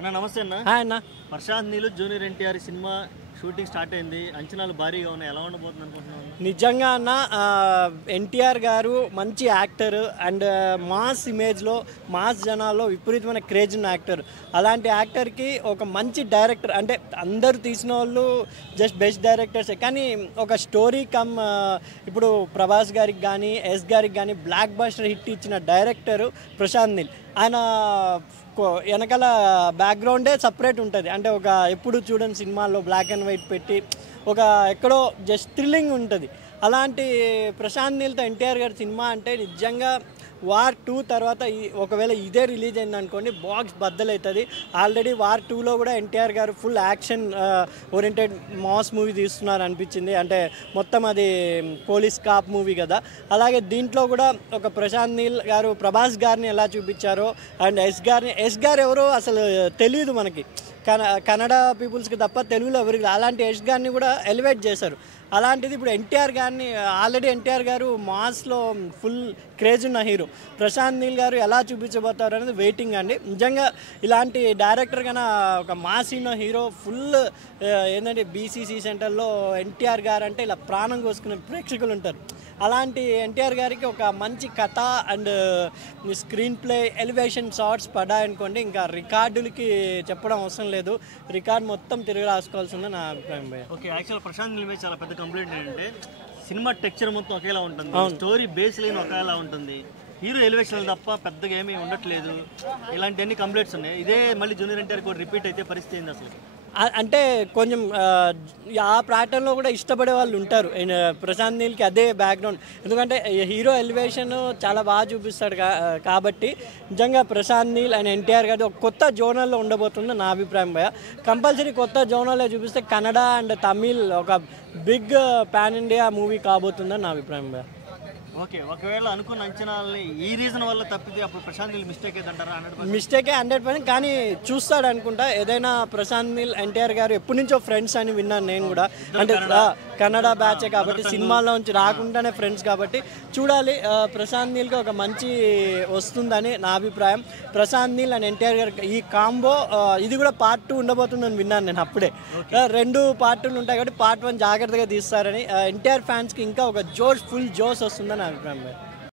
అన్న నమస్తే అన్న. హాయ్ అన్న. Prashanth Neel junior NTR cinema shooting start అయింది. అంచనాలు భారీగా ఉన్నాయి. ఎలా ఉండబోతుంది అనుకుంటున్నాను? నిజంగా అన్న, ఎన్టీఆర్ గారు మంచి యాక్టర్ అండ్ మాస్ ఇమేజ్లో మాస్ జనాల్లో విపరీతమైన క్రేజ్ ఉన్న యాక్టర్. అలాంటి యాక్టర్కి ఒక మంచి డైరెక్టర్, అంటే అందరూ తీసిన వాళ్ళు జస్ట్ బెస్ట్ డైరెక్టర్సే, కానీ ఒక స్టోరీ కమ్ ఇప్పుడు ప్రభాస్ గారికి కానీ ఎస్ గారికి కానీ బ్లాక్ బస్టర్ హిట్ ఇచ్చిన డైరెక్టరు ప్రశాంత్ నీల్. ఆయన వెనకాల బ్యాక్గ్రౌండే సపరేట్ ఉంటుంది. అంటే ఒక ఎప్పుడు చూడని సినిమాల్లో బ్లాక్ అండ్ వైట్ పెట్టి ఒక ఎక్కడో జస్ట్ థ్రిల్లింగ్ ఉంటుంది. అలాంటి ప్రశాంత్ నీల్తో ఎన్టీఆర్ గారి సినిమా అంటే నిజంగా వార్ 2 తర్వాత ఒకవేళ ఇదే రిలీజ్ అయింది అనుకోండి, బాక్స్ బద్దలవుతుంది. ఆల్రెడీ వార్ 2లో కూడా ఎన్టీఆర్ గారు full action oriented mass movie తీస్తున్నారు అనిపించింది. అంటే మొత్తం అది పోలీస్ కాప్ మూవీ కదా. అలాగే దీంట్లో కూడా ఒక ప్రశాంత్ నీల్ గారు ప్రభాస్ గారిని ఎలా చూపించారో, అండ్ ఎస్ గారు ఎవరో అసలు తెలియదు మనకి, కన్నడ పీపుల్స్కి తప్ప తెలుగులో ఎవరికి. అలాంటి యష్ గారిని కూడా ఎలివేట్ చేశారు. అలాంటిది ఇప్పుడు ఎన్టీఆర్ గారిని, ఆల్రెడీ ఎన్టీఆర్ గారు మాస్లో ఫుల్ క్రేజ్ ఉన్న హీరో, ప్రశాంత్ నీల్ గారు ఎలా చూపించబోతారు అనేది వెయిటింగ్ అండి. నిజంగా ఇలాంటి డైరెక్టర్ కన్నా ఒక మాస్ ఉన్న హీరో ఫుల్ ఏంటంటే బీసీసీ సెంటర్లో ఎన్టీఆర్ గారు అంటే ఇలా ప్రాణం కోసుకునే ప్రేక్షకులు ఉంటారు. అలాంటి ఎన్టీఆర్ గారికి ఒక మంచి కథ and screenplay elevation shots పడ్డాయనుకోండి, ఇంకా రికార్డులకి చెప్పడం అవసరం లేదు. రికార్డ్ మొత్తం తిరిగి రాసుకోవాల్సిందే నా అభిప్రాయం. ఓకే, యాక్చువల్ ప్రశాంత్ నీల్ మీద చాలా పెద్ద కంప్లైంట్ ఏంటంటే సినిమా టెక్చర్ మొత్తం ఒకేలా ఉంటుంది, స్టోరీ బేస్ లైన్ ఒకేలా ఉంటుంది, హీరో ఎలివేషన్ తప్ప పెద్దగా ఏమీ ఉండట్లేదు, ఇలాంటివన్నీ కంప్లైంట్స్ ఉన్నాయి. ఇదే మళ్ళీ జూనియర్ ఎన్టీఆర్ కూడా రిపీట్ అయితే పరిస్థితి ఏంది అసలు? అంటే కొంచెం ఆ ప్యాటర్న్లో కూడా ఇష్టపడే వాళ్ళు ఉంటారు. ప్రశాంత్ నీల్కి అదే బ్యాక్గ్రౌండ్, ఎందుకంటే హీరో ఎలివేషన్ చాలా బాగా చూపిస్తాడు కాబట్టి నిజంగా ప్రశాంత్ నీల్ అండ్ ఎన్టీఆర్ గారి ఒక కొత్త జోనర్లో ఉండబోతుంది నా అభిప్రాయం. కంపల్సరీ కొత్త జోనర్లో చూపిస్తే కన్నడ అండ్ తమిళ్ ఒక బిగ్ పాన్ ఇండియా మూవీ కాబోతుందని నా అభిప్రాయం. ఓకే, ఒకవేళ అనుకున్న అంచనాలని ఈ రీజన్ వల్ల తప్పితే అప్పుడు ప్రశాంత్ నీల్ మిస్టేక్ ఏదంటారా? మిస్టేకే 100%, కానీ చూస్తాడు అనుకుంటా. ఏదైనా ప్రశాంత్ నీల్ ఎన్టీఆర్ గారు ఎప్పటి నుంచో ఫ్రెండ్స్ అని విన్నాను నేను కూడా. అంటే కన్నడ బ్యాచే కాబట్టి, సినిమాల్లో నుంచి రాకుండానే ఫ్రెండ్స్ కాబట్టి చూడాలి. ప్రశాంత్ నీల్కి ఒక మంచి వస్తుందని నా అభిప్రాయం. ప్రశాంత్ నీల్ అండ్ ఎన్టీఆర్ గారు ఈ కాంబో, ఇది కూడా పార్ట్ 2 ఉండబోతుందని విన్నాను నేను అప్పుడే. 2 పార్టులు ఉంటాయి కాబట్టి పార్ట్ 1 జాగ్రత్తగా తీస్తారని, ఎన్టీఆర్ ఫ్యాన్స్కి ఇంకా ఒక ఫుల్ జోష్ వస్తుందని నా అభిప్రాయం.